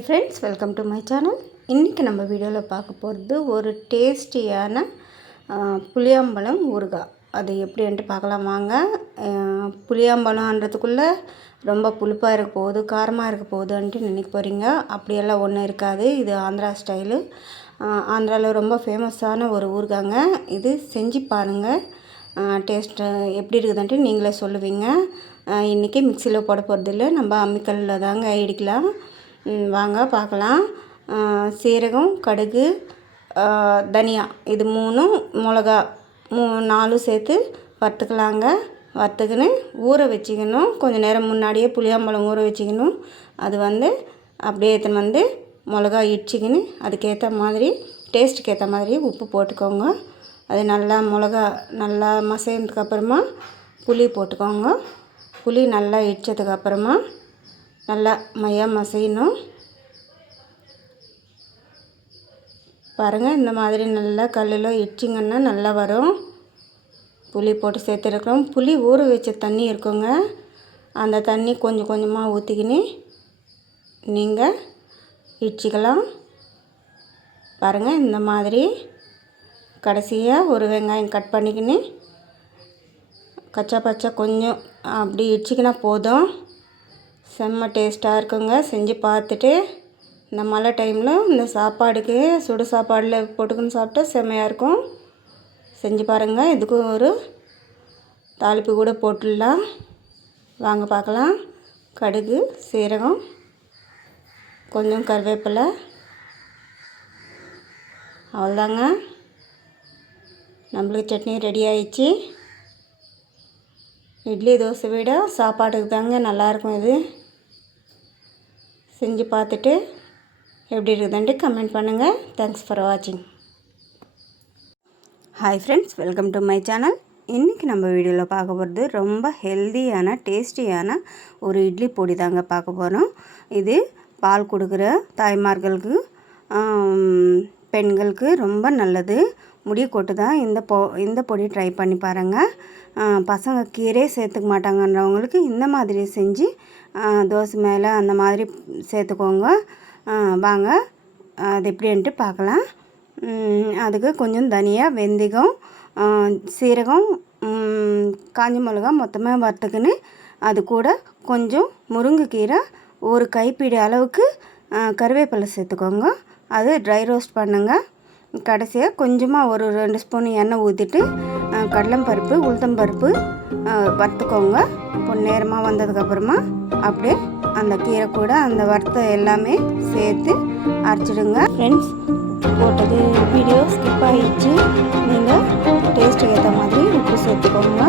Hi friends, welcome to my channel. இன்றைக்கி நம்ம வீடியோவில் பார்க்க போகிறது ஒரு டேஸ்டியான புளியாம்பழம் ஊறுகாய். அது எப்படின்ட்டு பார்க்கலாம் வாங்க. புளியாம்பழம்ன்றதுக்குள்ளே ரொம்ப புளிப்பாக இருக்க போகுது, காரமாக இருக்க போகுதுன்ட்டு நினைக்க போகிறீங்க. அப்படியெல்லாம் ஒன்றும் இருக்காது. இது ஆந்திரா ஸ்டைலு. ஆந்திராவில் ரொம்ப ஃபேமஸான ஒரு ஊறுகாங்க. இது செஞ்சு பாருங்கள். டேஸ்ட்டு எப்படி இருக்குதுன்ட்டு நீங்களே சொல்லுவீங்க. இன்றைக்கி மிக்சியில் போட போகிறதில்ல, நம்ம அம்மிக்கல்லில் தாங்க இடிக்கலாம். வாங்க பார்க்கலாம். சீரகம், கடுகு, தனியா இது 3 மிளகா 4 சேர்த்து வறுத்துக்கலாங்க. வறுத்துக்கின்னு ஊற வச்சுக்கணும். கொஞ்சம் நேரம் முன்னாடியே புளியாம்பழம் ஊற வச்சுக்கணும். அது அப்படியே எடுத்துன்னு மிளகா இடிச்சிக்கின்னு அதுக்கேற்ற மாதிரி டேஸ்ட்டுக்கு ஏற்ற மாதிரி உப்பு போட்டுக்கோங்க. அது நல்லா மிளகா நல்லா மசைனதுக்கப்புறமா புளி போட்டுக்கோங்க. புளி நல்லா இடித்ததுக்கப்புறமா நல்லா மையாக மசையணும். பாருங்கள், இந்த மாதிரி நல்லா கல்லில் இடிச்சிங்கன்னா நல்லா வரும். புளி போட்டு சேர்த்துருக்கோம். புளி ஊற வச்ச தண்ணி இருக்குங்க. அந்த தண்ணி கொஞ்சம் கொஞ்சமாக ஊற்றிக்கின்னு நீங்கள் இடிச்சிக்கலாம். பாருங்கள், இந்த மாதிரி கடைசியாக ஒரு வெங்காயம் கட் பண்ணிக்கின்னு கச்சா பச்சா கொஞ்சம் அப்படி இடிச்சிக்கினா போதும். செம்ம டேஸ்ட்டாக இருக்குங்க. செஞ்சு பார்த்துட்டு இந்த மழை டைமில் இந்த சாப்பாடுக்கு சுடு சாப்பாடில் போட்டுக்கின்னு சாப்பிட்டா செம்மையாக இருக்கும். செஞ்சு பாருங்கள். இதுக்கு ஒரு தாளிப்பு கூட போட்டுடலாம். வாங்க பார்க்கலாம். கடுகு, சீரகம், கொஞ்சம் கருவேப்பிலை, அவ்வளோதாங்க. நம்மளுக்கு சட்னி ரெடி ஆயிடுச்சு. இட்லி தோசை விட சாப்பாட்டுக்கு தாங்க நல்லாயிருக்கும். இது செஞ்சு பார்த்துட்டு எப்படி இருக்குதுன்ட்டு கமெண்ட் பண்ணுங்கள். தேங்க்ஸ் ஃபார் வாட்சிங். Hi friends, welcome to my channel. இன்றைக்கி நம்ம வீடியோவில் பார்க்க போகிறது ரொம்ப ஹெல்த்தியான டேஸ்டியான ஒரு இட்லி பொடி தாங்க பார்க்க போகிறோம். இது பால் கொடுக்குற தாய்மார்களுக்கு, பெண்களுக்கு ரொம்ப நல்லது. முடி கொட்டு தான். இந்த பொடி ட்ரை பண்ணி பாருங்கள். பசங்க கீரை சேர்த்துக்க மாட்டாங்கன்றவங்களுக்கு இந்த மாதிரி செஞ்சு தோசை மேலே அந்த மாதிரி சேர்த்துக்கோங்க. வாங்க அது எப்படின்ட்டு பார்க்கலாம். அதுக்கு கொஞ்சம் தனியா, வெந்தயம், சீரகம், காஞ்ச மிளகா மொத்தமாக வறுத்துக்கின்னு அது கூட கொஞ்சம் முருங்கைக்கீரை, ஒரு கைப்பிடி அளவுக்கு கருவேப்பிலை சேர்த்துக்கோங்க. அது ட்ரை ரோஸ்ட் பண்ணுங்கள். கடைசியாக கொஞ்சமாக ஒரு 2 ஸ்பூன் எண்ணெய் ஊற்றிட்டு கடலம்பருப்பு, உளுத்தம்பருப்பு வறுத்துக்கோங்க. பொன்னேரமாக வந்ததுக்கப்புறமா அப்படியே அந்த கீரை கூட அந்த வறுத்த எல்லாமே சேர்த்து அரைச்சிடுங்க. ஃப்ரெண்ட்ஸ், போட்டது வீடியோ ஸ்கிப் ஆகிடுச்சு. நீங்கள் டேஸ்ட்டுக்கு ஏற்ற மாதிரி உப்பு சேர்த்துக்கோங்க.